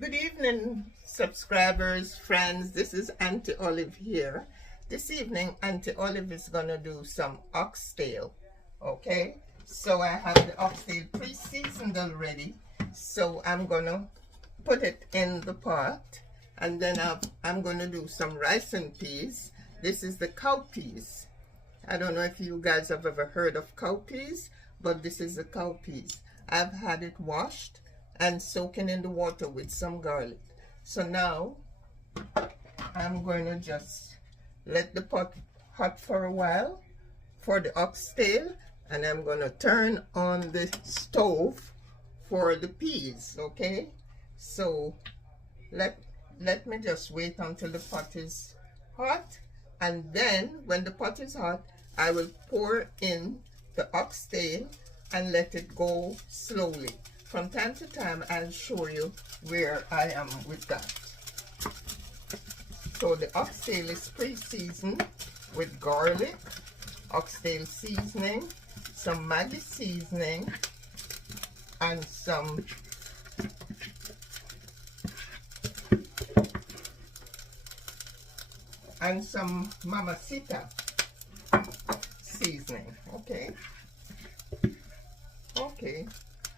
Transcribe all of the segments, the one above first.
Good evening, subscribers, friends. This is Auntie Olive here. This evening, Auntie Olive is gonna do some oxtail. Okay, so I have the oxtail pre-seasoned already. So I'm gonna put it in the pot, and then I'm gonna do some rice and peas. This is the cowpeas. I don't know if you guys have ever heard of cowpeas, but this is the cowpeas. I've had it washed and soaking in the water with some garlic. So now I'm going to just let the pot hot for a while for the oxtail, and I'm going to turn on the stove for the peas. Okay, so let me just wait until the pot is hot, and then when the pot is hot, I will pour in the oxtail and let it go slowly. From time to time, I'll show you where I am with that. So the oxtail is pre-seasoned with garlic, oxtail seasoning, some Maggi seasoning, and some mamacita seasoning. Okay,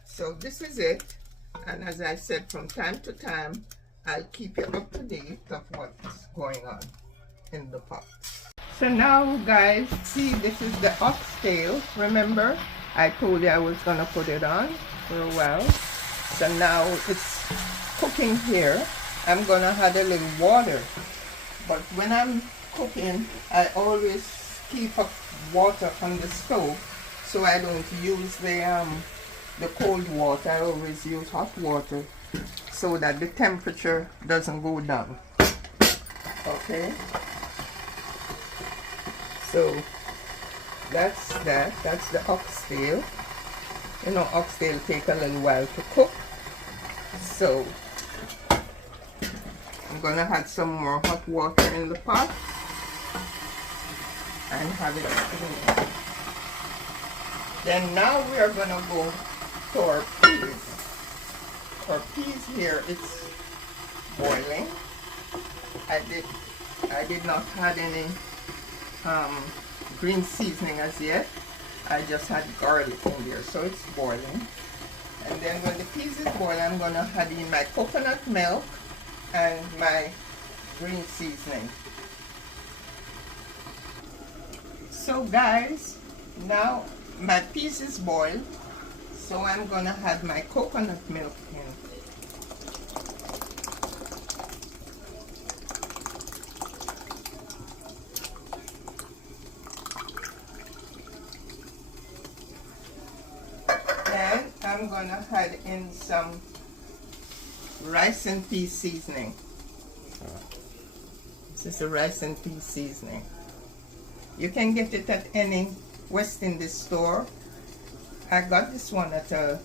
so this is it, and as I said, from time to time I'll keep you up to date of what's going on in the pot. So now guys, see, this is the oxtail. Remember I told you I was gonna put it on for a while. So now it's cooking here. I'm gonna add a little water, but when I'm cooking I always keep up water on the stove, so I don't use the cold water. I always use hot water so that the temperature doesn't go down. Okay, so that's the oxtail. You know, oxtail take a little while to cook, so I'm gonna add some more hot water in the pot and have it steaming. Then now we are gonna go to our peas. Our peas here, it's boiling. I did not add any green seasoning as yet. I just had garlic in there, so it's boiling. And then when the peas is boiling, I'm gonna add in my coconut milk and my green seasoning. So guys, now my peas is boiled, so I'm gonna add my coconut milk in. Then I'm gonna add in some rice and pea seasoning. This is the rice and pea seasoning. You can get it at any West Indies store. I got this one at a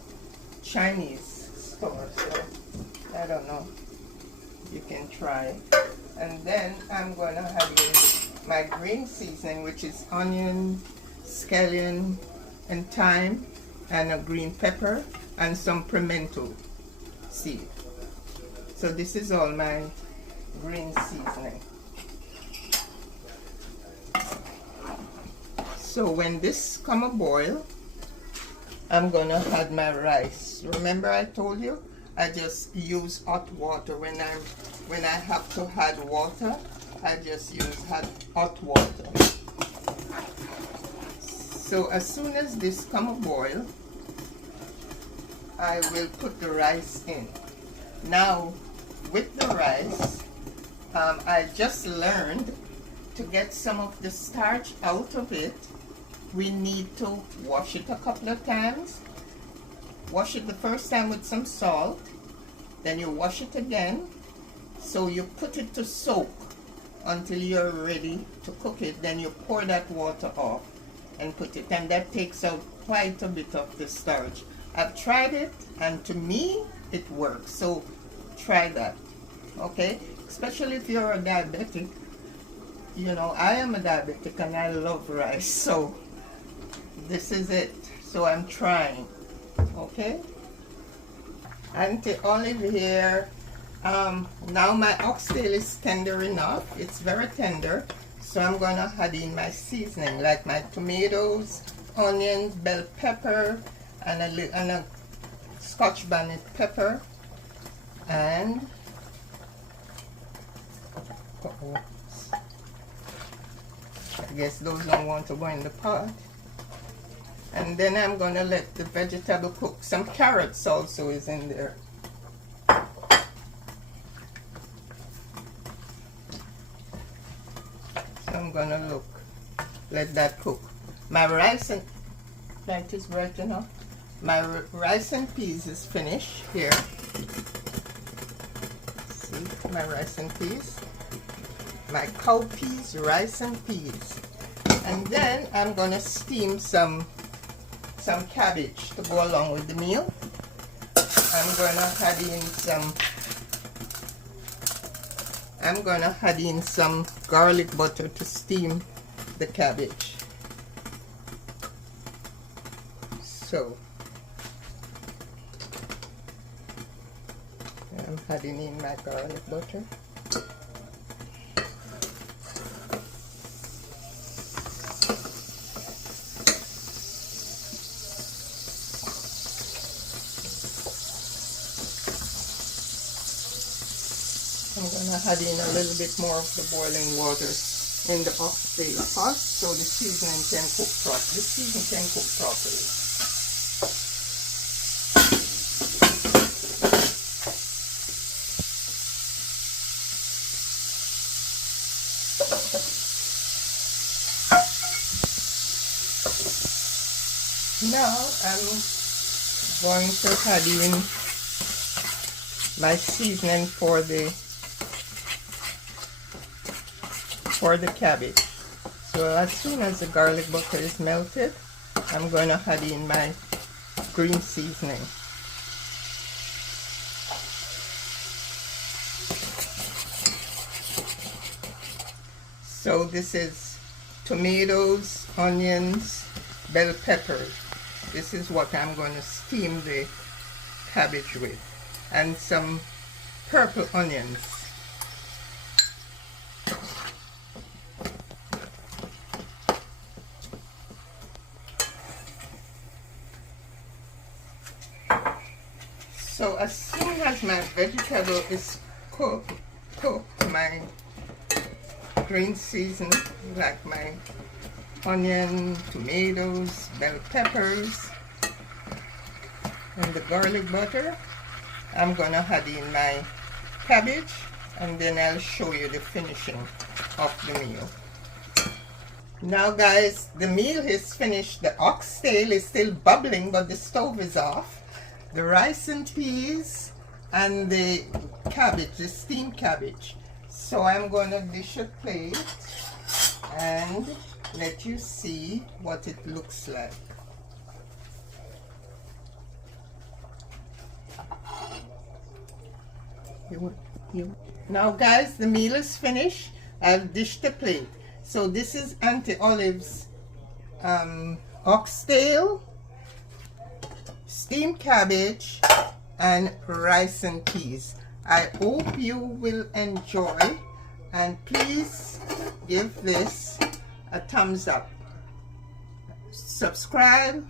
Chinese store, so I don't know. You can try. And then I'm gonna have in my green seasoning, which is onion, scallion, and thyme, and a green pepper, and some pimento seed. So this is all my green seasoning. So when this come a boil, I'm gonna add my rice. Remember I told you I just use hot water when I have to add water. I just use hot water. So as soon as this come a boil, I will put the rice in. Now with the rice, I just learned to get some of the starch out of it. We need to wash it a couple of times. Wash it the first time with some salt, then you wash it again. So you put it to soak until you're ready to cook it. Then you pour that water off and put it, and that takes out quite a bit of the starch. I've tried it, and to me it works, so try that. Okay, especially if you're a diabetic. You know, I am a diabetic and I love rice, so this is it. So I'm trying. Okay, Auntie Olive here Now my oxtail is tender enough. It's very tender. So I'm going to add in my seasoning, like my tomatoes, onions, bell pepper, and a Scotch bonnet pepper, and I guess those don't want to go in the pot. And then I'm going to let the vegetable cook. Some carrots also is in there. So I'm going to let that cook. My rice and, light is bright enough. My rice and peas is finished here. See, my rice and peas. My cowpeas, rice and peas. And then I'm going to steam some cabbage to go along with the meal. I'm going to add in some garlic butter to steam the cabbage. So I'm adding in my garlic butter. I'm going to add in a little bit more of the boiling water in the oxtail pot so the seasoning can cook properly. Now I'm going to add in my seasoning for the cabbage. So as soon as the garlic butter is melted, I'm going to add in my green seasoning. So this is tomatoes, onions, bell peppers. This is what I'm going to steam the cabbage with, and some purple onions. So as soon as my vegetable is cooked, my green season, like my onion, tomatoes, bell peppers, and the garlic butter, I'm gonna add in my cabbage, and then I'll show you the finishing of the meal. Now guys, the meal is finished. The oxtail is still bubbling, but the stove is off. The rice and peas and the cabbage, the steamed cabbage. So I'm going to dish a plate and let you see what it looks like. Now guys, the meal is finished. I've dished the plate. So this is Auntie Olive's oxtail, steamed cabbage, and rice and peas. I hope you will enjoy, and please give this a thumbs up. Subscribe,